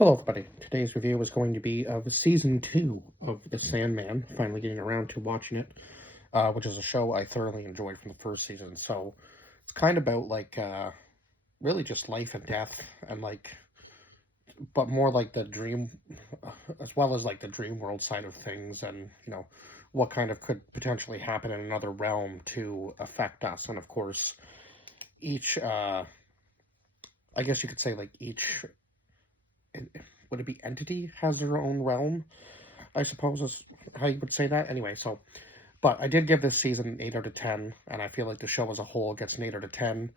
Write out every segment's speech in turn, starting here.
Hello everybody, today's review is going to be of Season 2 of The Sandman, finally getting around to watching it, which is a show I thoroughly enjoyed from the first season. So it's kind of about really just life and death, and but more like the dream, as well as like the dream world side of things, and what kind of could potentially happen in another realm to affect us. And of course, each, I guess you could say, like each, would it be entity has their own realm, I suppose is how you would say that. Anyway, but I did give this season an 8 out of 10, and I feel like the show as a whole gets an 8 out of 10.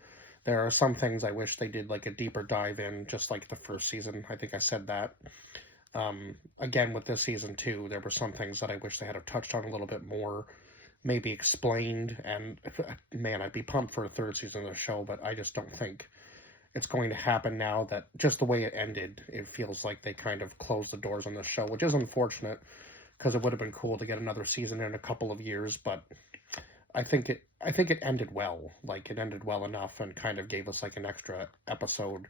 There are some things I wish they did like a deeper dive in, just like the first season. I think I said that. Again, with this season too, there were some things that I wish they had touched on a little bit more, maybe explained. And man, I'd be pumped for a third season of the show, but I just don't think it's going to happen now. That just the way it ended, it feels like they kind of closed the doors on the show, which is unfortunate because it would have been cool to get another season in a couple of years. But I think it ended well. Like it ended well enough and kind of gave us like an extra episode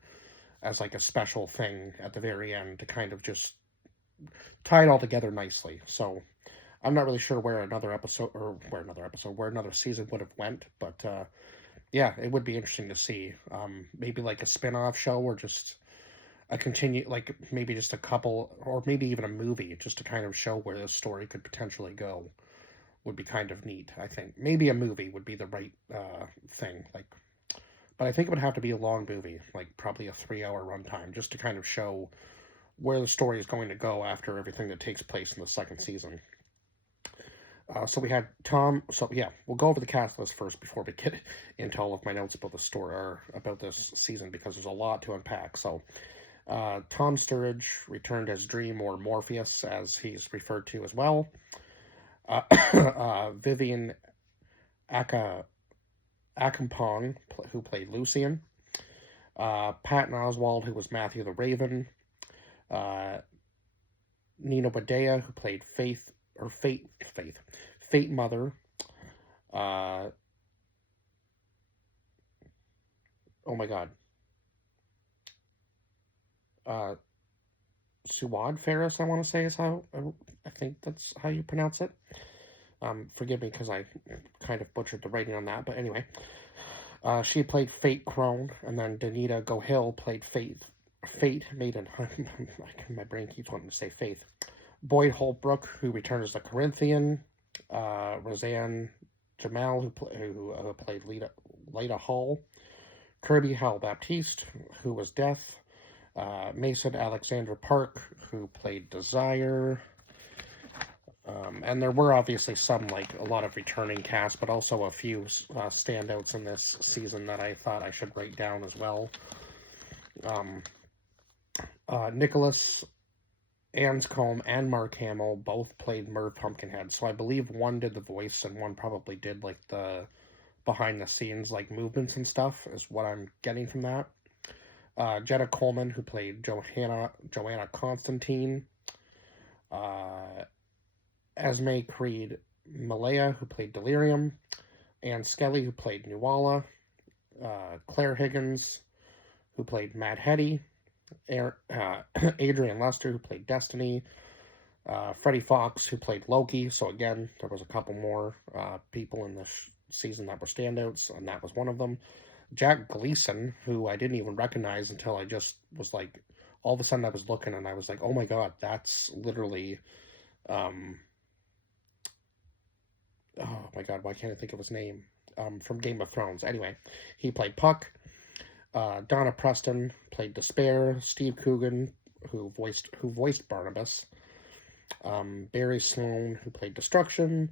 as like a special thing at the very end to kind of just tie it all together nicely. So I'm not really sure where another season would have went, but yeah, it would be interesting to see. Maybe like a spin-off show or just a continue, like maybe just a couple, or maybe even a movie, just to kind of show where this story could potentially go. Would be kind of neat. I think maybe a movie would be the right thing. But I think it would have to be a long movie, like probably a 3-hour runtime, just to kind of show where the story is going to go after everything that takes place in the second season. So we had Tom. So yeah, we'll go over the cast list first before we get into all of my notes about the story or about this season, because there's a lot to unpack. So Tom Sturridge returned as Dream, or Morpheus as he's referred to as well. Vivian Akampong, who played Lucian. Patton Oswalt, who was Matthew the Raven. Nina Badea, who played Fate Mother. Oh my God. Suad Ferris, I want to say is how I think that's how you pronounce it. Forgive me because I kind of butchered the writing on that, but anyway. She played Fate Crone, and then Danita Gohill played Fate Maiden. My brain keeps wanting to say Faith. Boyd Holbrook, who returned as the Corinthian. Roseanne Jamal, who played Leda Hall. Kirby Howell Baptiste, who was Death. Mason Alexander Park, who played Desire. And there were obviously a lot of returning cast, but also a few standouts in this season that I thought I should write down as well. Nicholas Anscombe and Mark Hamill both played Merv Pumpkinhead, so I believe one did the voice and one probably did like the behind the scenes like movements and stuff, is what I'm getting from that. Jenna Coleman, who played Joanna Constantine. Esme Creed Malaya, who played Delirium. Anne Skelly, who played Nuala. Claire Higgins, who played Mad Hetty. Adrian Lester, who played Destiny. Freddie Fox, who played Loki. So again, there was a couple more people in this season that were standouts, and that was one of them. Jack Gleason, who I didn't even recognize until I just was like, all of a sudden I was looking and I was like, oh my God, that's literally, oh my God, why can't I think of his name? From Game of Thrones. Anyway, he played Puck. Donna Preston played Despair. Steve Coogan, who voiced Barnabas. Barry Sloan, who played Destruction.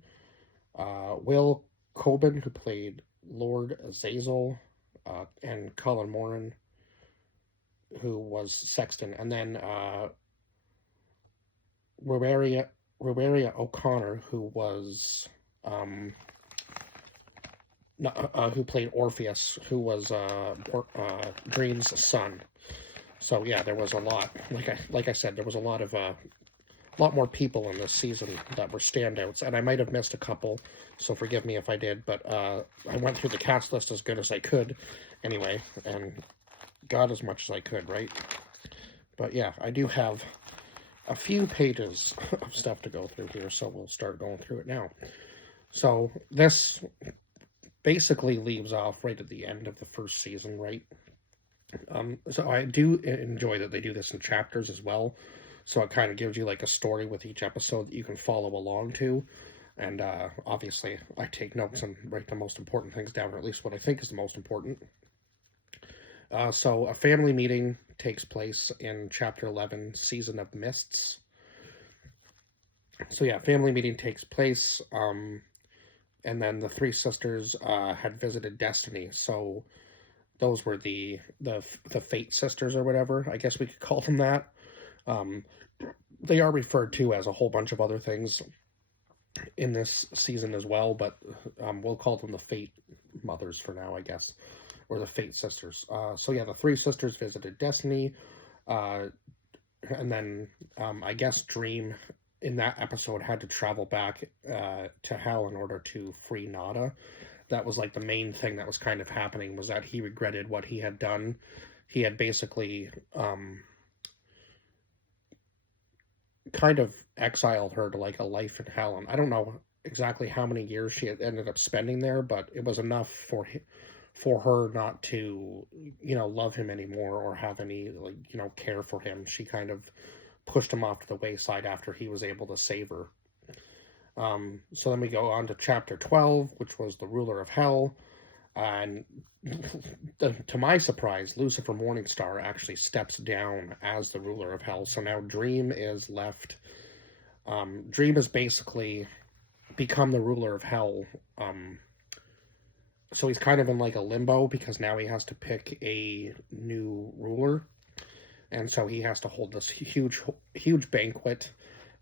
Will Coben, who played Lord Azazel. And Colin Moran, who was Sexton. And then Roweria O'Connor, who was who played Orpheus, who was Dream's son. So yeah, there was a lot. Like I said, there was a lot more people in this season that were standouts, and I might have missed a couple, so forgive me if I did. But I went through the cast list as good as I could, anyway, and got as much as I could, right? But yeah, I do have a few pages of stuff to go through here, so we'll start going through it now. So this basically leaves off right at the end of the first season, right? So I do enjoy that they do this in chapters as well. So it kind of gives you like a story with each episode that you can follow along to. And obviously, I take notes and write the most important things down, or at least what I think is the most important. So a family meeting takes place in chapter 11, Season of Mists. So yeah, family meeting takes place, and then the three sisters had visited Destiny. So those were the Fate sisters or whatever. I guess we could call them that. They are referred to as a whole bunch of other things in this season as well, but we'll call them the Fate mothers for now, I guess, or the Fate sisters. So yeah, the three sisters visited Destiny, and then I guess Dream in that episode had to travel back to Hell in order to free Nada. That was like the main thing that was kind of happening, was that he regretted what he had done. He had basically kind of exiled her to like a life in hell, and I don't know exactly how many years she had ended up spending there, but it was enough for her not to, you know, love him anymore or have any, like, you know, care for him. She kind of pushed him off to the wayside after he was able to save her. So then we go on to chapter 12, which was the ruler of hell. And to my surprise, Lucifer Morningstar actually steps down as the ruler of hell. So now Dream is left. Dream has basically become the ruler of hell. So he's kind of in like a limbo, because now he has to pick a new ruler. And so he has to hold this huge banquet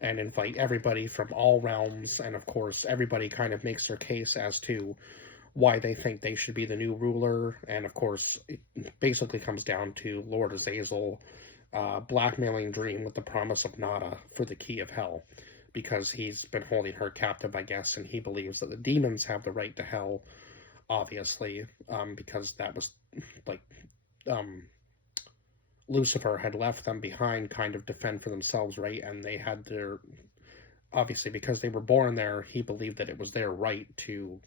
and invite everybody from all realms. And of course, everybody kind of makes their case as to why they think they should be the new ruler. And of course, it basically comes down to Lord Azazel blackmailing Dream with the promise of Nada for the key of hell, because he's been holding her captive, I guess, and he believes that the demons have the right to hell, obviously, because that was like Lucifer had left them behind, kind of defend for themselves, right? And they had their, obviously, because they were born there, he believed that it was their right to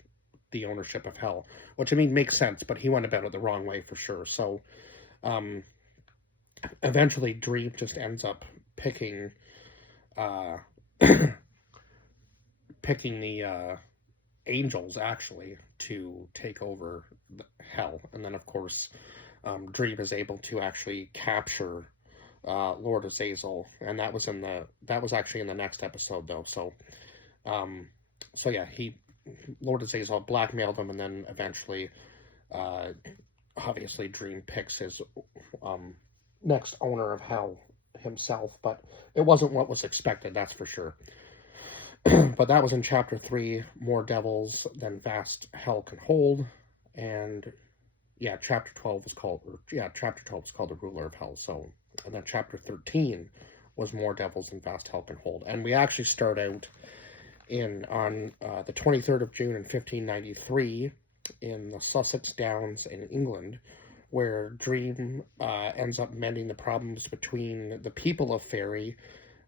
the ownership of hell, which, I mean, makes sense, but he went about it the wrong way for sure. So eventually Dream just ends up picking picking the angels, actually, to take over hell. And then of course Dream is able to actually capture Lord Azazel, and that was actually in the next episode though. So so yeah, Lord Azazel blackmailed him, and then eventually obviously Dream picks his next owner of hell himself, but it wasn't what was expected, that's for sure. But that was in chapter 3, More Devils Than Vast Hell Can Hold. And yeah, chapter 12 was called The Ruler of Hell. So, and then chapter 13 was More Devils Than Vast Hell Can Hold. And we actually start out on the 23rd of June in 1593 in the Sussex Downs in England, where Dream ends up mending the problems between the people of Fairy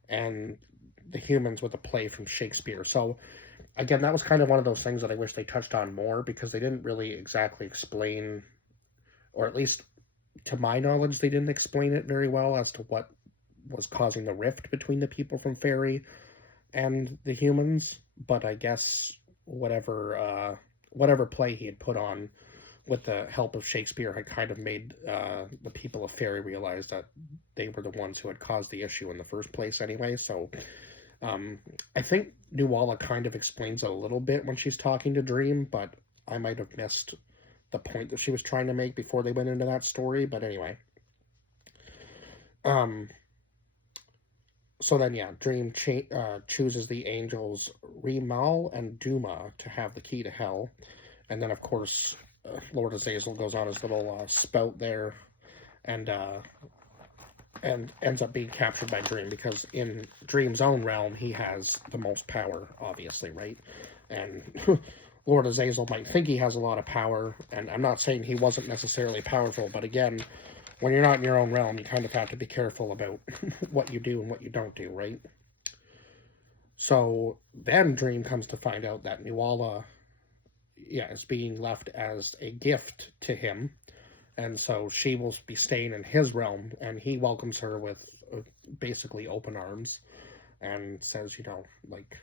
and the humans with a play from Shakespeare. So again, that was kind of one of those things that I wish they touched on more, because they didn't really exactly explain, or at least to my knowledge, they didn't explain it very well as to what was causing the rift between the people from Fairy and the humans. But I guess whatever play he had put on with the help of Shakespeare had kind of made the people of Fairy realize that they were the ones who had caused the issue in the first place anyway. So I think Nuala kind of explains it a little bit when she's talking to Dream, but I might have missed the point that she was trying to make before they went into that story. But anyway. So then, yeah, Dream chooses the angels Rimal and Duma to have the key to hell. And then, of course, Lord Azazel goes on his little spout there, and ends up being captured by Dream, because in Dream's own realm, he has the most power, obviously, right? And Lord Azazel might think he has a lot of power, and I'm not saying he wasn't necessarily powerful, but again, when you're not in your own realm, you kind of have to be careful about what you do and what you don't do, right? So then Dream comes to find out that Nuala, yeah, is being left as a gift to him, and so she will be staying in his realm, and he welcomes her with basically open arms, and says, like,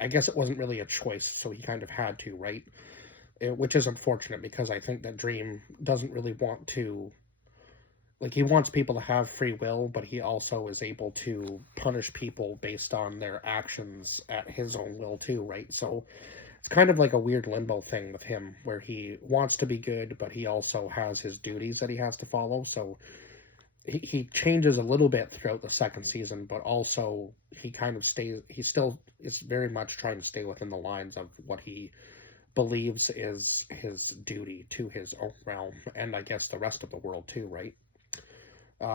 I guess it wasn't really a choice, so he kind of had to, right? Which is unfortunate because I think that Dream doesn't really want to. Like, he wants people to have free will, but he also is able to punish people based on their actions at his own will, too, right? So it's kind of like a weird limbo thing with him where he wants to be good, but he also has his duties that he has to follow. So he changes a little bit throughout the second season, but also he kind of stays, he still is very much trying to stay within the lines of what he believes is his duty to his own realm, and I guess the rest of the world too, right?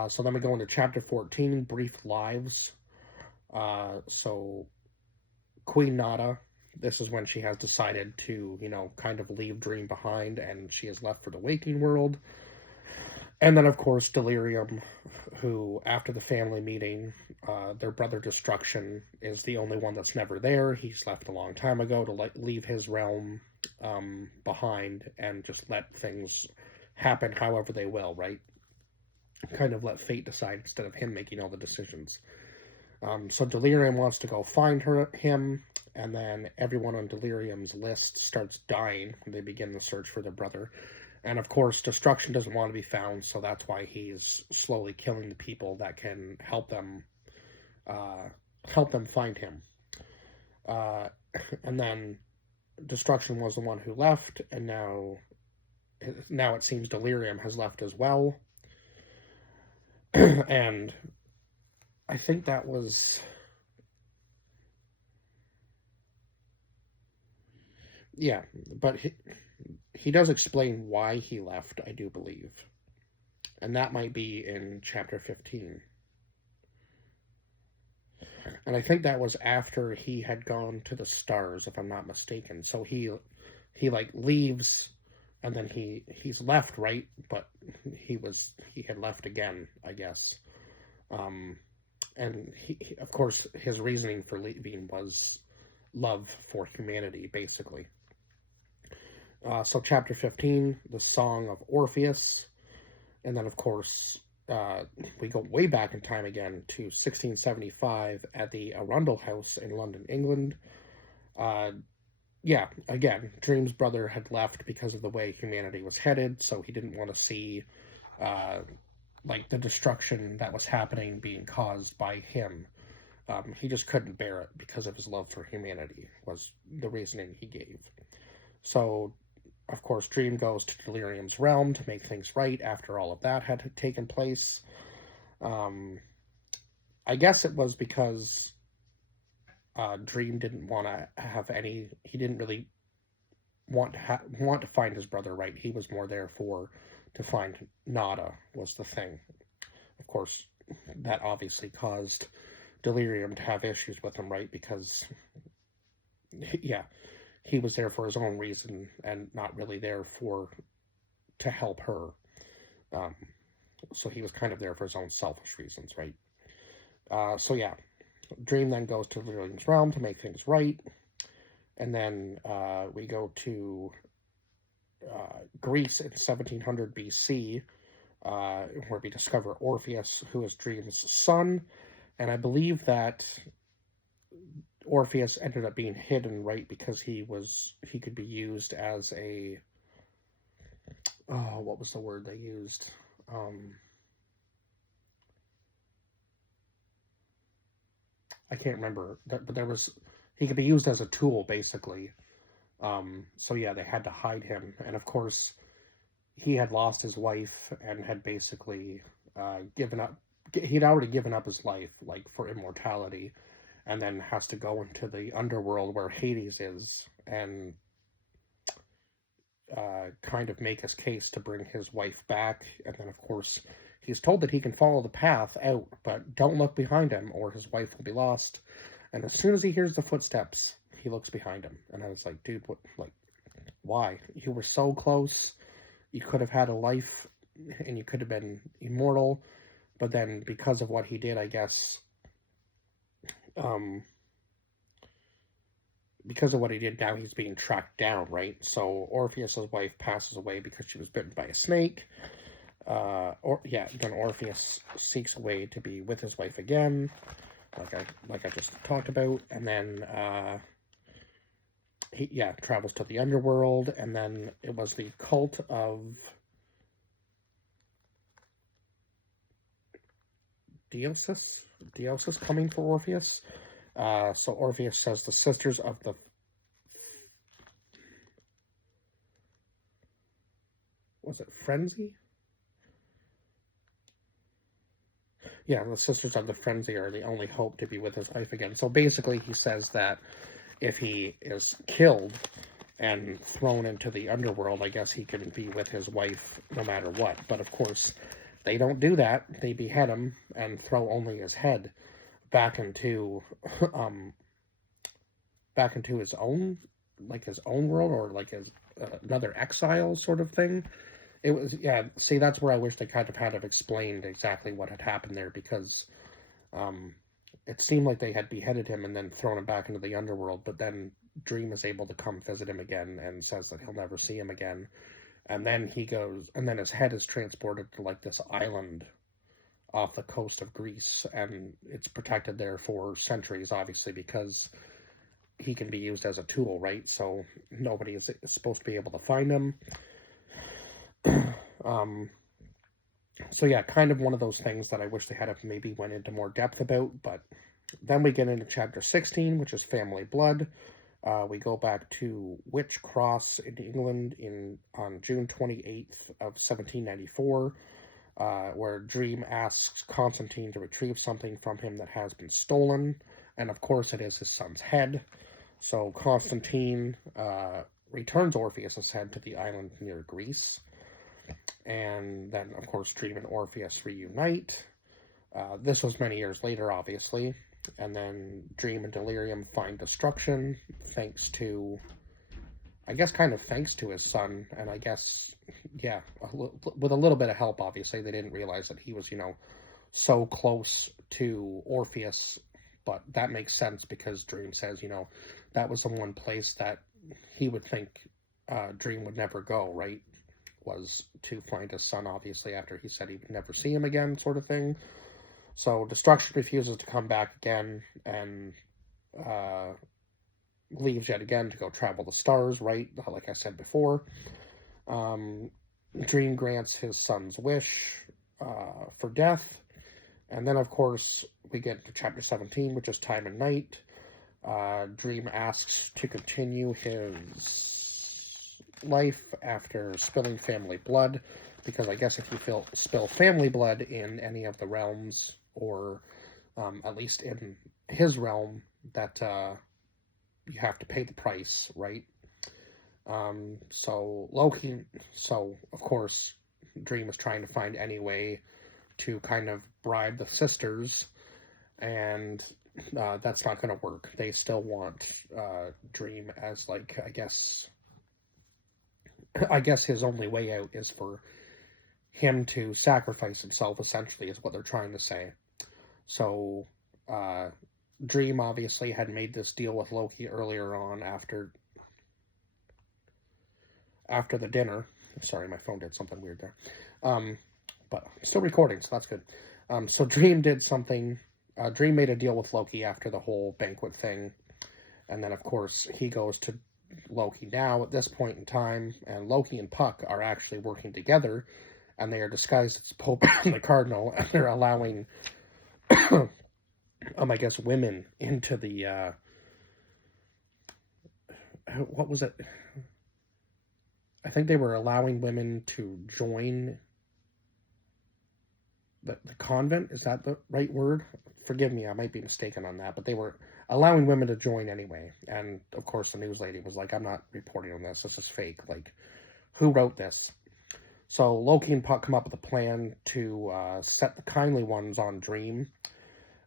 So then we go into chapter 14, Brief Lives. So Queen Nada, this is when she has decided to, kind of leave Dream behind, and she is left for the waking world. And then, of course, Delirium, who, after the family meeting, their brother Destruction is the only one that's never there. He's left a long time ago to leave his realm behind and just let things happen however they will, right? Kind of let fate decide instead of him making all the decisions. So Delirium wants to go find him, and then everyone on Delirium's list starts dying when they begin the search for their brother. And of course, Destruction doesn't want to be found, so that's why he's slowly killing the people that can help them find him. And then Destruction was the one who left, and now it seems Delirium has left as well. And I think that was, yeah, but he does explain why he left, I do believe. And that might be in chapter 15. And I think that was after he had gone to the stars, if I'm not mistaken. So he like leaves, and then he's left, right? But he had left again, I guess. And he, of course, his reasoning for leaving was love for humanity, basically. So chapter 15, the Song of Orpheus. And then, of course, we go way back in time again to 1675 at the Arundel House in London, England. Yeah, again, Dream's brother had left because of the way humanity was headed, so he didn't want to see like the destruction that was happening being caused by him. He just couldn't bear it because of his love for humanity, was the reasoning he gave. So, of course, Dream goes to Delirium's realm to make things right after all of that had taken place. I guess it was because Dream didn't want to have any. He didn't really want to find his brother, right? He was more there to find Nada was the thing. Of course, that obviously caused Delirium to have issues with him, right? Because, yeah, he was there for his own reason and not really there to help her. So he was kind of there for his own selfish reasons, right? So yeah, Dream then goes to Delirium's realm to make things right. And then we go to Greece in 1700 BC, where we discover Orpheus, who is Dream's son. And I believe that Orpheus ended up being hidden, right, because he could be used as a, what was the word they used? I can't remember, but he could be used as a tool, basically. So yeah, they had to hide him, and of course, he had lost his wife and had basically given up. He'd already given up his life, like, for immortality, and then has to go into the underworld where Hades is and kind of make his case to bring his wife back. And then, of course, he's told that he can follow the path out, but don't look behind him or his wife will be lost. And as soon as he hears the footsteps, he looks behind him. And I was like, dude, what? Like, why? You were so close. You could have had a life and you could have been immortal, but then because of what he did, I guess, um, because of what he did, now he's being tracked down, right? So Orpheus's wife passes away because she was bitten by a snake. Then Orpheus seeks a way to be with his wife again, like I just talked about, and then he travels to the underworld, and then it was the cult of Deosis coming for Orpheus. So Orpheus says the sisters of the Frenzy? Yeah, the sisters of the Frenzy are the only hope to be with his wife again. So basically, he says that if he is killed and thrown into the underworld, I guess he can be with his wife no matter what. But of course, they don't do that. They behead him and throw only his head back into back into his own world, or like his another exile sort of thing. It was, yeah, see, that's where I wish they kind of had explained exactly what had happened there, because it seemed like they had beheaded him and then thrown him back into the underworld, but then Dream is able to come visit him again and says that he'll never see him again. And then his head is transported to like this island off the coast of Greece, and it's protected there for centuries, obviously, because he can be used as a tool, right? So nobody is supposed to be able to find him. So yeah, kind of one of those things that I wish they had maybe went into more depth about. But then we get into chapter 16, which is Family Blood. We go back to Witch Cross in England on June 28th of 1794, where Dream asks Constantine to retrieve something from him that has been stolen, and of course it is his son's head. So Constantine returns Orpheus's head to the island near Greece, and then of course Dream and Orpheus reunite. This was many years later, obviously, and then Dream and Delirium find destruction thanks to his son, and I guess, yeah, with a little bit of help, obviously. They didn't realize that he was, so close to Orpheus, but that makes sense because Dream says, that was the one place that he would think Dream would never go, right? Was to find his son, obviously, after he said he'd never see him again, sort of thing. So Destruction refuses to come back again, and leaves yet again to go travel the stars, right? Like I said before. Dream grants his son's wish for death. And then, of course, we get to chapter 17, which is Time and Night. Dream asks to continue his life after spilling family blood, because I guess if you spill family blood in any of the realms, or at least in his realm, that you have to pay the price, right? So of course, Dream is trying to find any way to kind of bribe the sisters, and that's not going to work. They still want Dream as, like, I guess his only way out is for him to sacrifice himself, essentially, is what they're trying to say. So Dream obviously had made this deal with Loki earlier on after the dinner. Sorry, my phone did something weird there. But I'm still recording, so that's good. So Dream did something. Dream made a deal with Loki after the whole banquet thing. And then, of course, he goes to Loki now at this point in time. And Loki and Puck are actually working together. And they are disguised as Pope and the Cardinal. And they're allowing, I guess, women into the... what was it? I think they were allowing women to join the convent. Is that the right word? Forgive me, I might be mistaken on that, but they were allowing women to join anyway. And of course the news lady was like, I'm not reporting on this is fake. Like, who wrote this? So Loki and Puck come up with a plan to set the kindly ones on Dream.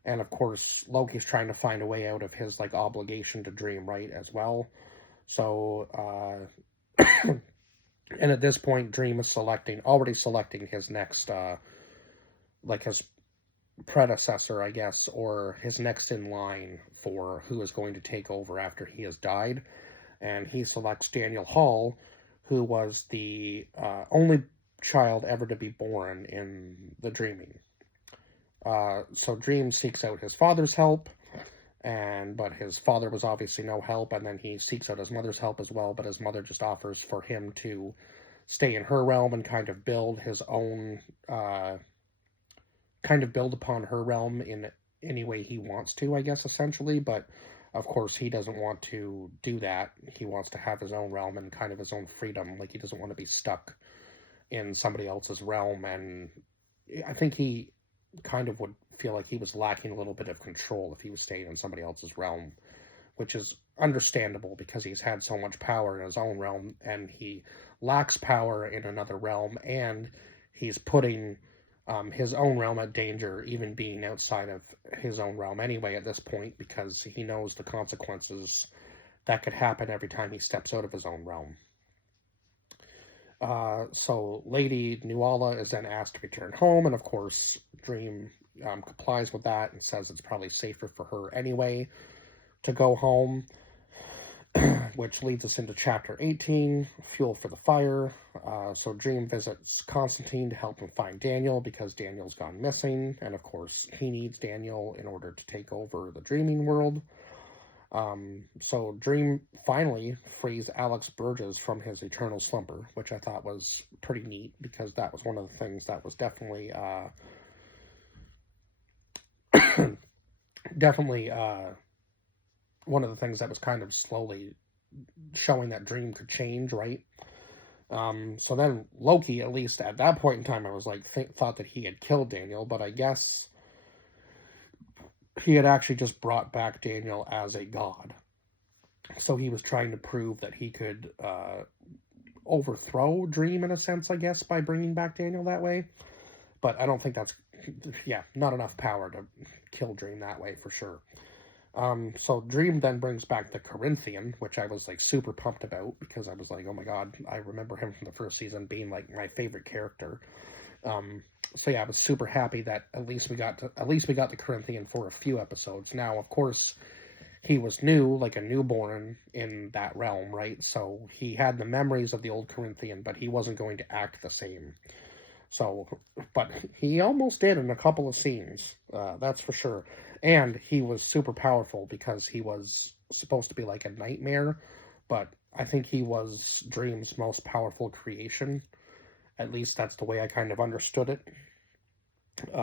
And of course Loki's trying to find a way out of his, like, obligation to Dream, right, as well. So And at this point, Dream is already selecting his next, like his predecessor, I guess, or his next in line for who is going to take over after he has died. And he selects Daniel Hall, who was the only child ever to be born in the Dreaming. So Dream seeks out his father's help, but his father was obviously no help, and then he seeks out his mother's help as well, but his mother just offers for him to stay in her realm and kind of build his own, kind of build upon her realm in any way he wants to, I guess, essentially, but of course he doesn't want to do that. He wants to have his own realm and kind of his own freedom. Like, he doesn't want to be stuck in somebody else's realm, and I think he kind of would feel like he was lacking a little bit of control if he was staying in somebody else's realm, which is understandable because he's had so much power in his own realm and he lacks power in another realm, and he's putting his own realm at danger, even being outside of his own realm anyway at this point, because he knows the consequences that could happen every time he steps out of his own realm. So Lady Nuala is then asked to return home, and of course Dream complies with that and says it's probably safer for her anyway to go home, which leads us into chapter 18, Fuel for the Fire. So Dream visits Constantine to help him find Daniel because Daniel's gone missing, and of course he needs Daniel in order to take over the dreaming world. So Dream finally frees Alex Burgess from his eternal slumber, which I thought was pretty neat because that was one of the things that was definitely one of the things that was kind of slowly showing that Dream could change, right? So then Loki, at least at that point in time, I was like, thought that he had killed Daniel, but I guess he had actually just brought back Daniel as a god. So he was trying to prove that he could overthrow Dream in a sense, I guess, by bringing back Daniel that way. But I don't think that's, not enough power to kill Dream that way for sure. So Dream then brings back the Corinthian, which I was like super pumped about because I was like, oh my god, I remember him from the first season being like my favorite character. So yeah, I was super happy that at least we got the Corinthian for a few episodes. Now, of course, he was new, like a newborn in that realm, right? So he had the memories of the old Corinthian, but he wasn't going to act the same. So, but he almost did in a couple of scenes, that's for sure. And he was super powerful because he was supposed to be like a nightmare, but I think he was Dream's most powerful creation. At least that's the way I kind of understood it.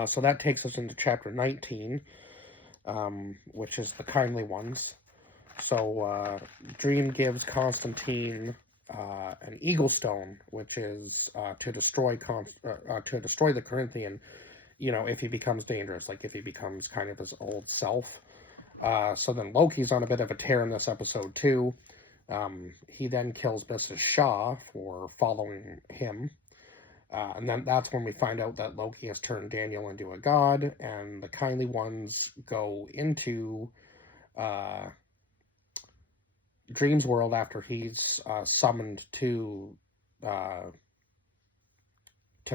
So that takes us into chapter 19, which is the Kindly Ones. So Dream gives Constantine an Eagle Stone, which is to destroy the Corinthian. If he becomes dangerous, like if he becomes kind of his old self. So then Loki's on a bit of a tear in this episode too. He then kills Mrs. Shaw for following him. And then that's when we find out that Loki has turned Daniel into a god, and the Kindly Ones go into Dream's world after he's summoned to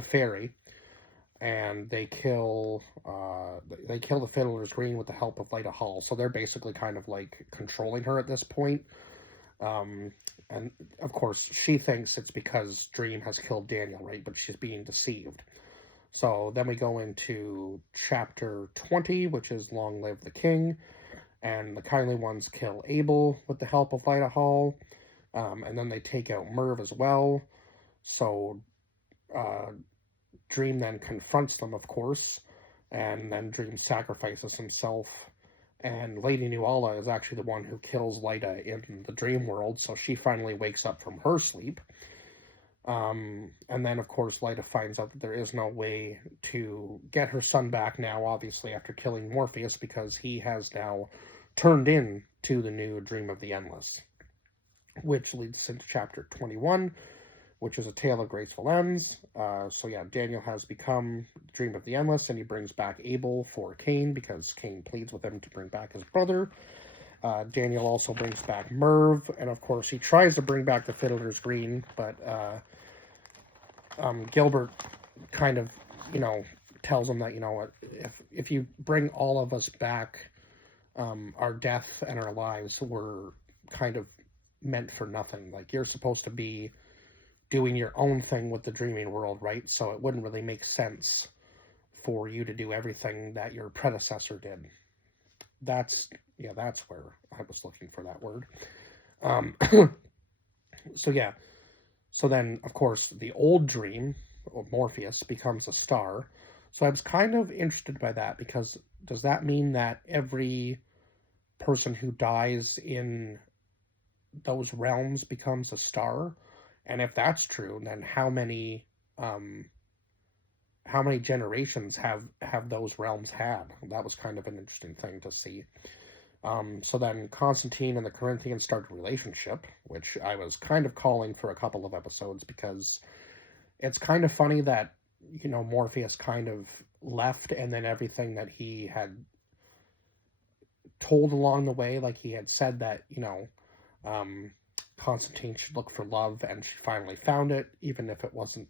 Fairy, and they kill the Fiddler's Green with the help of Lyta Hall. So they're basically kind of like controlling her at this point. And of course, she thinks it's because Dream has killed Daniel, right? But she's being deceived. So then we go into chapter 20, which is Long Live the King. And the Kindly Ones kill Abel with the help of Lyta Hall. And then they take out Merv as well. So Dream then confronts them, of course. And then Dream sacrifices himself. And Lady Nuala is actually the one who kills Lyta in the dream world, so she finally wakes up from her sleep. And then, of course, Lyta finds out that there is no way to get her son back now, obviously, after killing Morpheus, because he has now turned into the new Dream of the Endless. Which leads us into chapter 21, which is A Tale of Graceful Ends. So yeah, Daniel has become Dream of the Endless, and he brings back Abel for Cain, because Cain pleads with him to bring back his brother. Daniel also brings back Merv, and of course he tries to bring back the Fiddler's Green, but Gilbert kind of, you know, tells him that, you know what, if you bring all of us back, our death and our lives were kind of meant for nothing. Like, you're supposed to be doing your own thing with the dreaming world, right? So it wouldn't really make sense for you to do everything that your predecessor did. That's, yeah, that's where I was looking for that word. Um, so yeah, so then of course the old dream, or Morpheus, becomes a star. So I was kind of interested by that, because does that mean that every person who dies in those realms becomes a star? And if that's true, then um, how many generations have those realms had? That was kind of an interesting thing to see. So then Constantine and the Corinthians start a relationship, which I was kind of calling for a couple of episodes, because it's kind of funny that, you know, Morpheus kind of left, and then everything that he had told along the way, like he had said that, you know, um, Constantine should look for love, and she finally found it, even if it wasn't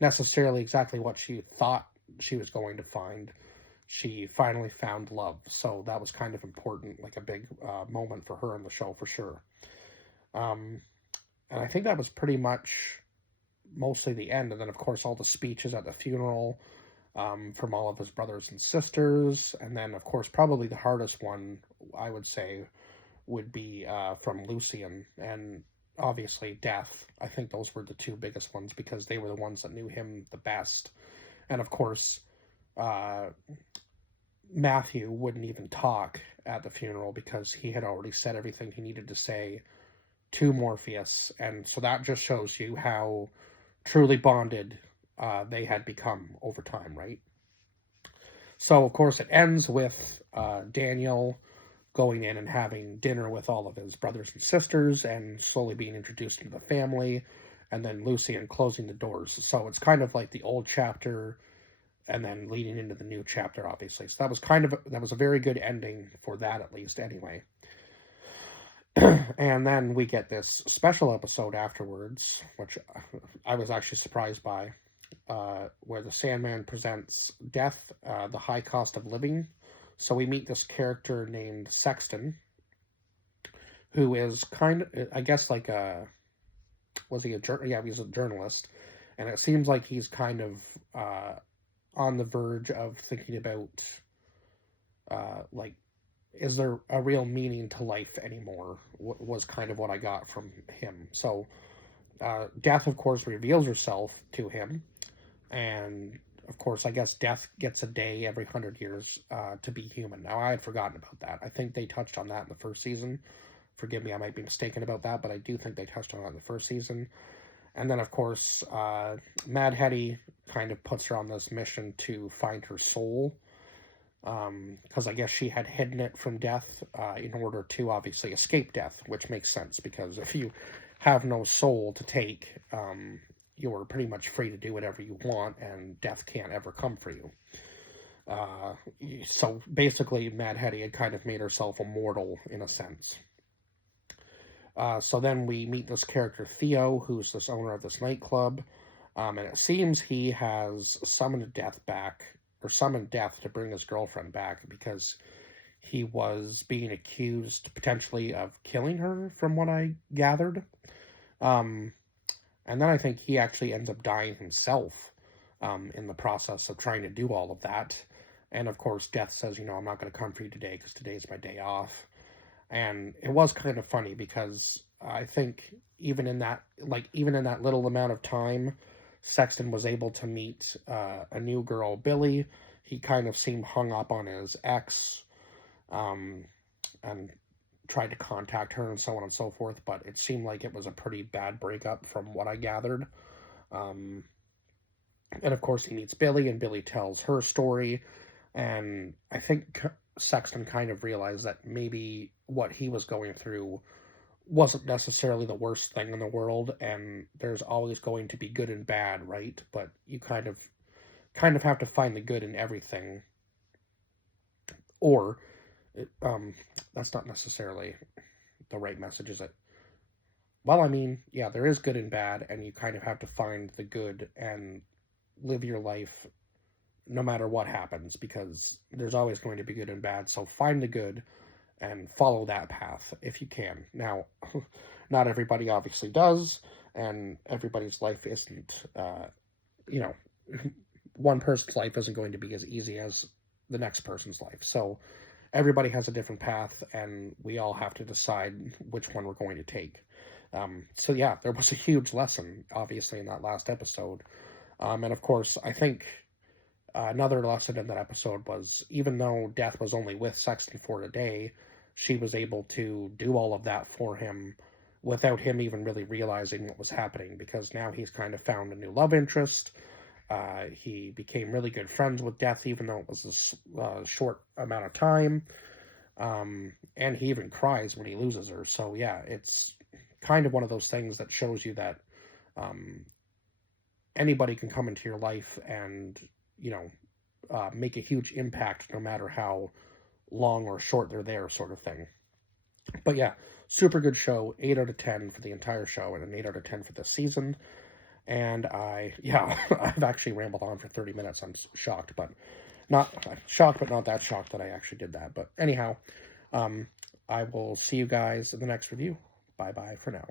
necessarily exactly what she thought she was going to find. She finally found love, so that was kind of important, like a big moment for her in the show for sure. Um, and I think that was pretty much mostly the end. And then, of course, all the speeches at the funeral from all of his brothers and sisters. And then, of course, probably the hardest one, I would say, would be from Lucian and obviously Death. I think those were the two biggest ones, because they were the ones that knew him the best. And of course, uh, Matthew wouldn't even talk at the funeral, because he had already said everything he needed to say to Morpheus. And so that just shows you how truly bonded they had become over time, right? So, of course, it ends with Daniel going in and having dinner with all of his brothers and sisters and slowly being introduced to the family, and then Lucian closing the doors. So it's kind of like the old chapter and then leading into the new chapter, obviously. So that was a very good ending for that, at least, anyway. And then we get this special episode afterwards, which I was actually surprised by, where the Sandman presents Death, the High Cost of Living. So we meet this character named Sexton, who is kind of, I guess, like was he a yeah, he's a journalist, and it seems like he's kind of on the verge of thinking about, like, is there a real meaning to life anymore? Was kind of what I got from him. So Death, of course, reveals herself to him, and of course, I guess Death gets a day every 100 years to be human. Now, I had forgotten about that. I think they touched on that in the first season. Forgive me, I might be mistaken about that, but I do think they touched on that in the first season. And then, of course, Mad Hetty kind of puts her on this mission to find her soul, because I guess she had hidden it from Death in order to obviously escape Death, which makes sense, because if you have no soul to take, you're pretty much free to do whatever you want, and Death can't ever come for you. So basically, Mad Hetty had kind of made herself immortal in a sense. So then we meet this character Theo, who's this owner of this nightclub, and it seems he has summoned Death back, or summoned Death to bring his girlfriend back, because he was being accused potentially of killing her, from what I gathered. Um, and then I think he actually ends up dying himself in the process of trying to do all of that. And of course, Death says, you know, I'm not going to come for you today because today's my day off. And it was kind of funny, because I think even in that little amount of time, Sexton was able to meet a new girl, Billy. He kind of seemed hung up on his ex, and tried to contact her and so on and so forth, but it seemed like it was a pretty bad breakup from what I gathered. Um, and of course, he meets Billy, and Billy tells her story, and I think Sexton kind of realized that maybe what he was going through wasn't necessarily the worst thing in the world, and there's always going to be good and bad, right? But you kind of have to find the good in everything, or that's not necessarily the right message, is it? well, I mean, yeah, there is good and bad, and you kind of have to find the good and live your life no matter what happens, because there's always going to be good and bad. So find the good and follow that path if you can. Now, not everybody obviously does, and everybody's life isn't, you know, one person's life isn't going to be as easy as the next person's life. So everybody has a different path, and we all have to decide which one we're going to take. So yeah, there was a huge lesson, obviously, in that last episode. And of course, I think another lesson in that episode was, even though Death was only with Sexton for a day, she was able to do all of that for him without him even really realizing what was happening, because now he's kind of found a new love interest. He became really good friends with Death, even though it was a short amount of time. And he even cries when he loses her. So yeah, it's kind of one of those things that shows you that um, anybody can come into your life and, you know, make a huge impact no matter how long or short they're there, sort of thing. But yeah, super good show. 8 out of 10 for the entire show, and an 8 out of 10 for the season. And yeah, I've actually rambled on for 30 minutes. I'm shocked, but not shocked, but not that shocked that I actually did that. But anyhow, um, I will see you guys in the next review. Bye bye for now.